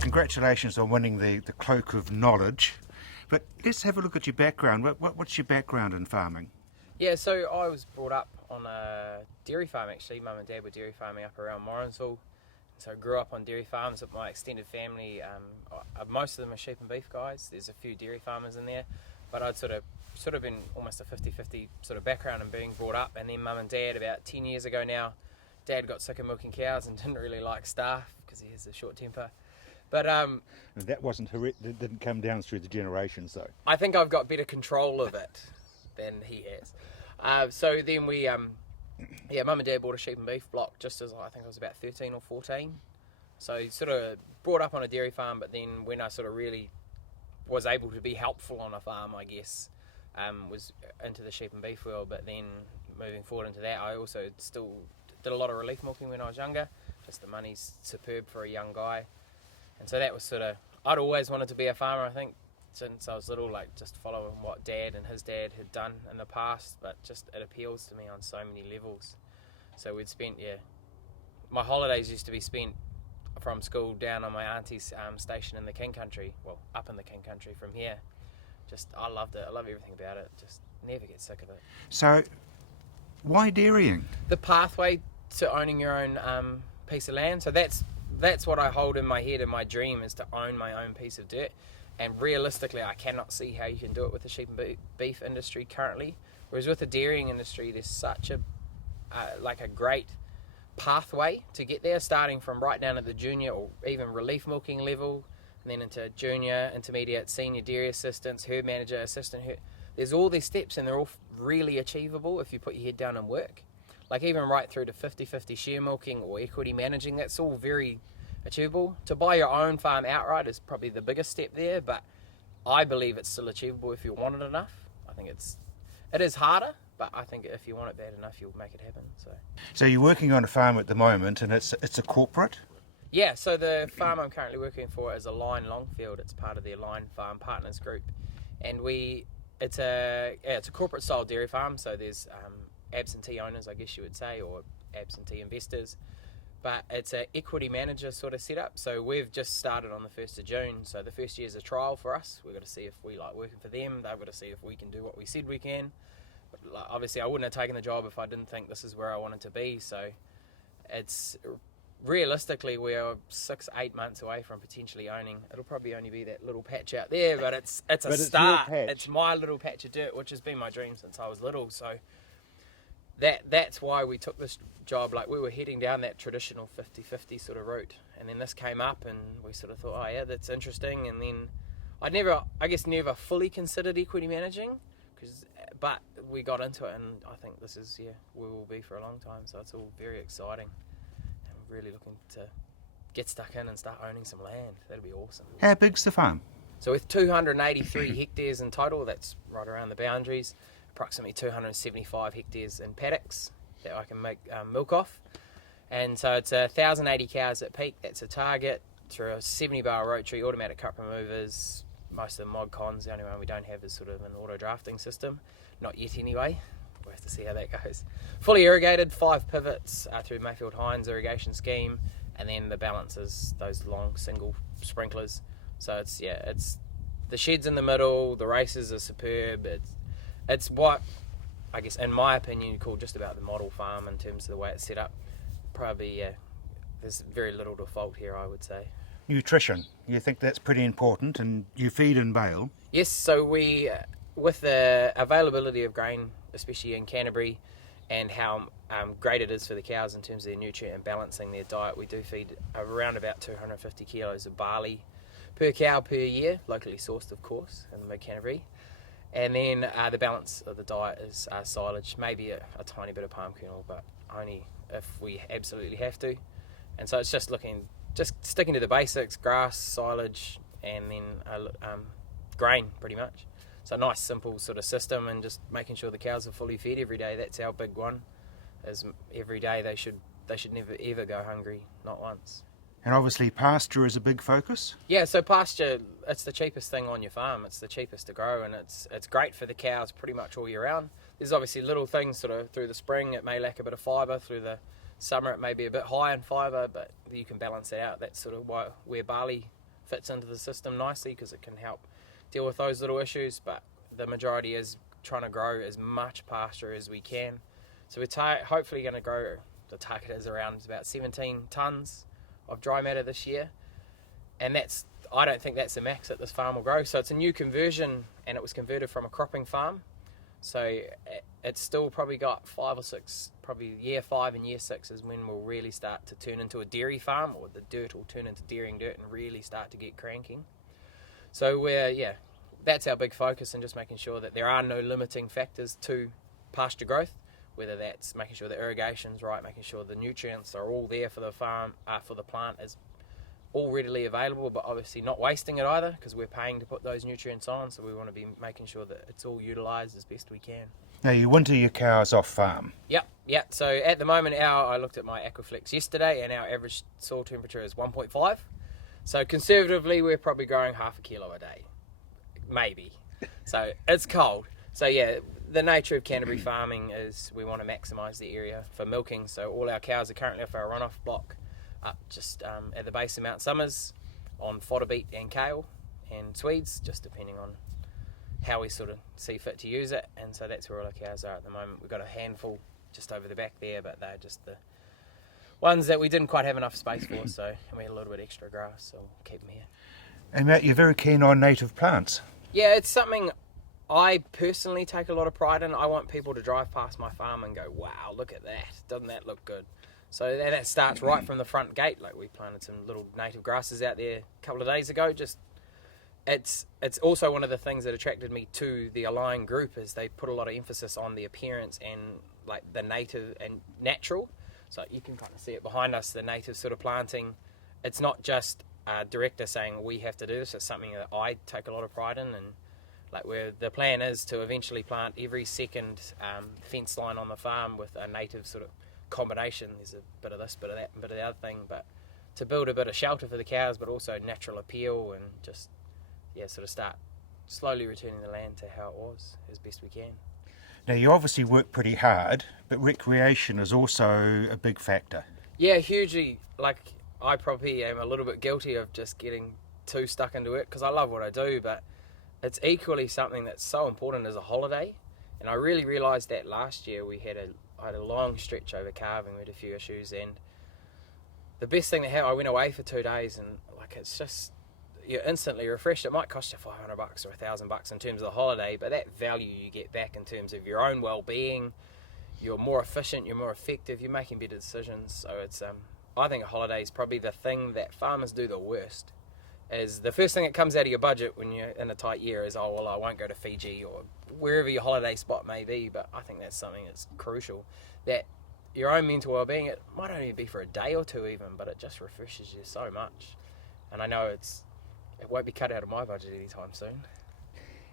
Congratulations on winning the Cloak of Knowledge. But let's have a look at your background. What's your background in farming? Yeah, so I was brought up on a dairy farm actually. Mum and Dad were dairy farming up around Morrinsville. So I grew up on dairy farms with my extended family. Most of them are sheep and beef guys. There's a few dairy farmers in there. But I'd sort of been almost a 50-50 sort of background in being brought up. And then Mum and Dad, about 10 years ago now, Dad got sick of milking cows and didn't really like staff because he has a short temper. But And that that didn't come down through the generations though. I think I've got better control of it than he has. So then we, Mum and Dad bought a sheep and beef block just as I think I was about 13 or 14. So sort of brought up on a dairy farm, but then when I sort of really was able to be helpful on a farm, I guess, was into the sheep and beef world. But then moving forward into that, I also still did a lot of relief milking when I was younger. Just the money's superb for a young guy. And so that was sort of, I'd always wanted to be a farmer, I think, since I was little, like just following what Dad and his dad had done in the past, but just it appeals to me on so many levels. So we'd spent, my holidays used to be spent from school down on my auntie's station in the King Country, well, up in the King Country from here. Just, I loved it, I love everything about it, just never get sick of it. So, why dairying? The pathway to owning your own piece of land, so that's what I hold in my head, and my dream is to own my own piece of dirt. And realistically, I cannot see how you can do it with the sheep and beef industry currently. Whereas with the dairying industry, there's such a great pathway to get there, starting from right down at the junior or even relief milking level, and then into junior, intermediate, senior dairy assistants, herd manager, assistant herd. There's all these steps, and they're all really achievable if you put your head down and work. Like even right through to 50-50 share milking or equity managing, that's all very achievable. To buy your own farm outright is probably the biggest step there, but I believe it's still achievable if you want it enough. I think it is harder, but I think if you want it bad enough, you'll make it happen. So you're working on a farm at the moment, and it's a corporate? Yeah, so the farm I'm currently working for is Align Longfield. It's part of the Align Farm Partners Group, and it's a corporate style dairy farm. So there's absentee owners, I guess you would say, or absentee investors. But it's an equity manager sort of setup. So we've just started on the 1st of June. So the first year is a trial for us. We've got to see if we like working for them. They've got to see if we can do what we said we can. But obviously, I wouldn't have taken the job if I didn't think this is where I wanted to be. So it's realistically, we're 6-8 months away from potentially owning. It'll probably only be that little patch out there, but it's a start. It's my little patch of dirt, which has been my dream since I was little. So that's why we took this job. Like we were heading down that traditional 50-50 sort of route, and then this came up and we sort of thought, oh yeah, that's interesting. And then I never fully considered equity managing, but we got into it, and I think this is we will be for a long time. So it's all very exciting, and we're really looking to get stuck in and start owning some land. That'll be awesome. How big's the farm? So with 283 hectares in total, that's right around the boundaries. Approximately 275 hectares in paddocks that I can make milk off. And so it's 1,080 cows at peak. That's a target through a 70-bar rotary, automatic cup removers, most of the mod cons. The only one we don't have is sort of an auto drafting system. Not yet anyway. We'll have to see how that goes. Fully irrigated, 5 pivots through Mayfield Hines irrigation scheme, and then the balance is those long single sprinklers. So it's the sheds in the middle, the races are superb. It's what, I guess, in my opinion, you call just about the model farm in terms of the way it's set up. Probably, there's very little to fault here, I would say. Nutrition, you think that's pretty important, and you feed in bale? Yes, so we, with the availability of grain, especially in Canterbury, and how great it is for the cows in terms of their nutrient and balancing their diet, we do feed around about 250 kilos of barley per cow per year, locally sourced, of course, in the mid-Canterbury. And then the balance of the diet is silage, maybe a tiny bit of palm kernel, but only if we absolutely have to. And so it's just sticking to the basics: grass, silage, and then grain, pretty much. So a nice, simple sort of system, and just making sure the cows are fully fed every day. That's our big one. Is every day they should never ever go hungry, not once. And obviously pasture is a big focus? Yeah, so pasture, it's the cheapest thing on your farm. It's the cheapest to grow, and it's great for the cows pretty much all year round. There's obviously little things sort of through the spring. It may lack a bit of fibre. Through the summer it may be a bit high in fibre, but you can balance it out. That's sort of where barley fits into the system nicely because it can help deal with those little issues, but the majority is trying to grow as much pasture as we can. So we're hopefully going to grow, the target is around about 17 tonnes of dry matter this year, and I don't think that's the max that this farm will grow. So it's a new conversion, and it was converted from a cropping farm. So it's still probably got 5 or 6, probably year 5 and year 6 is when we'll really start to turn into a dairy farm, or the dirt will turn into dairying dirt and really start to get cranking. So that's our big focus, and just making sure that there are no limiting factors to pasture growth, whether that's making sure the irrigation's right, making sure the nutrients are all there for the farm, for the plant is all readily available, but obviously not wasting it either, because we're paying to put those nutrients on, so we want to be making sure that it's all utilised as best we can. Now, you winter your cows off farm. Yep. So at the moment, I looked at my Aquaflex yesterday, and our average soil temperature is 1.5. So conservatively, we're probably growing half a kilo a day, maybe. So it's cold. So yeah, the nature of Canterbury farming is we want to maximise the area for milking. So all our cows are currently off our runoff block, up just at the base of Mount Somers, on fodder beet and kale and Swedes, just depending on how we sort of see fit to use it. And so that's where all our cows are at the moment. We've got a handful just over the back there, but they're just the ones that we didn't quite have enough space for, so we had a little bit extra grass, so we'll keep them here. And Matt, you're very keen on native plants. Yeah, it's something I personally take a lot of pride in. I want people to drive past my farm and go, wow, look at that, doesn't that look good? So that starts right from the front gate. Like, we planted some little native grasses out there a couple of days ago. Just it's also one of the things that attracted me to the Align group, is they put a lot of emphasis on the appearance and like the native and natural. So you can kind of see it behind us, the native sort of planting. It's not just a director saying we have to do this. It's something that I take a lot of pride in, and like where the plan is to eventually plant every second fence line on the farm with a native sort of combination. There's a bit of this, bit of that, and bit of the other thing, but to build a bit of shelter for the cows, but also natural appeal, and just sort of start slowly returning the land to how it was as best we can. Now, you obviously work pretty hard, but recreation is also a big factor. Yeah, hugely. Like, I probably am a little bit guilty of just getting too stuck into it, because I love what I do, but it's equally something that's so important as a holiday. And I really realised that last year. I had a long stretch over calving, we had a few issues, and the best thing that happened, I went away for 2 days, and like, it's just, you're instantly refreshed. It might cost you $500 or $1,000 in terms of the holiday, but that value you get back in terms of your own well-being, you're more efficient, you're more effective, you're making better decisions. So it's I think a holiday is probably the thing that farmers do the worst. Is the first thing that comes out of your budget when you're in a tight year is, oh well, I won't go to Fiji or wherever your holiday spot may be. But I think that's something that's crucial, that your own mental well-being, it might only be for a day or two even, but it just refreshes you so much. And I know it won't be cut out of my budget anytime soon.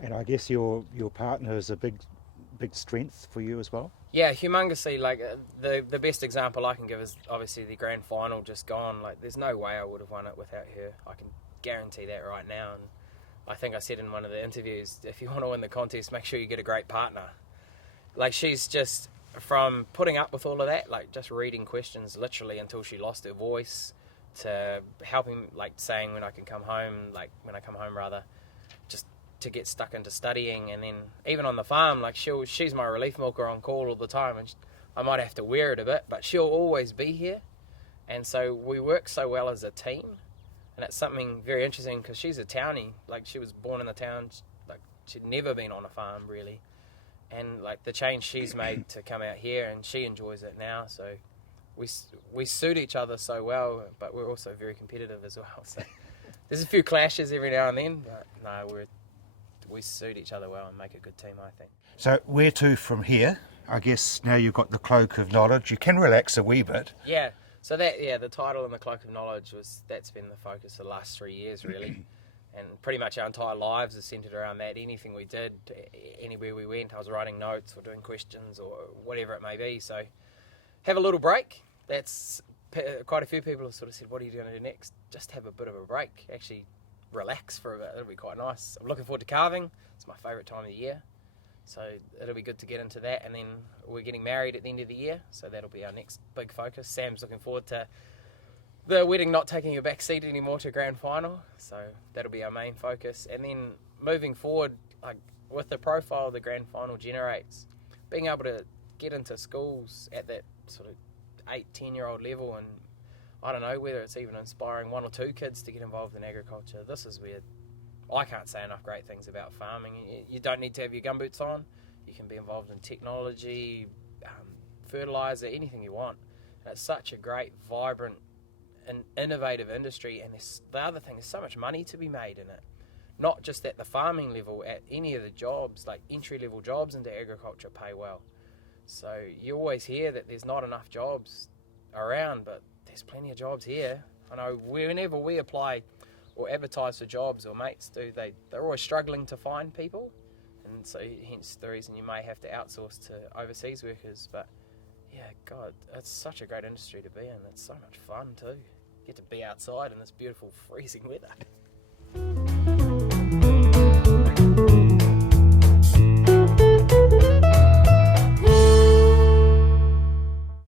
And I guess your partner is a big strength for you as well? Yeah, humongously. Like, the best example I can give is obviously the grand final just gone. Like, there's no way I would have won it without her. I can guarantee that right now. And I think I said in one of the interviews, if you want to win the contest, make sure you get a great partner. Like, she's just, from putting up with all of that, like just reading questions literally until she lost her voice, to helping, like saying when I come home, just to get stuck into studying. And then even on the farm, like she's my relief milker on call all the time, and I might have to wear it a bit, but she'll always be here. And so we work so well as a team, and it's something very interesting, because she's a townie. Like, she was born in the town, like she'd never been on a farm really, and like the change she's made to come out here, and she enjoys it now. So we suit each other so well, but we're also very competitive as well. So there's a few clashes every now and then, but no, we suit each other well and make a good team, I think. So where to from here? I guess now you've got the cloak of knowledge, you can relax a wee bit. Yeah. So the title and the cloak of knowledge, that's been the focus the last 3 years really. And pretty much our entire lives are centred around that. Anything we did, anywhere we went, I was writing notes or doing questions or whatever it may be. So have a little break. That's quite a few people have sort of said, what are you going to do next? Just have a bit of a break. Actually relax for a bit. It'll be quite nice. I'm looking forward to calving. It's my favourite time of the year. So it'll be good to get into that. And then we're getting married at the end of the year, so that'll be our next big focus. Sam's looking forward to the wedding not taking a back seat anymore to grand final, so that'll be our main focus. And then moving forward, like with the profile the grand final generates, being able to get into schools at that sort of 8-10-year-old level, and I don't know whether it's even inspiring 1 or 2 kids to get involved in agriculture. This is where I can't say enough great things about farming. You don't need to have your gumboots on. You can be involved in technology, fertilizer, anything you want. And it's such a great, vibrant, and innovative industry. And the other thing is so much money to be made in it. Not just at the farming level, at any of the jobs, like entry-level jobs into agriculture pay well. So you always hear that there's not enough jobs around, but there's plenty of jobs here. I know whenever we apply or advertise for jobs, or mates do, they're always struggling to find people, and so hence the reason you may have to outsource to overseas workers. But yeah, God, it's such a great industry to be in. It's so much fun too. Get to be outside in this beautiful freezing weather.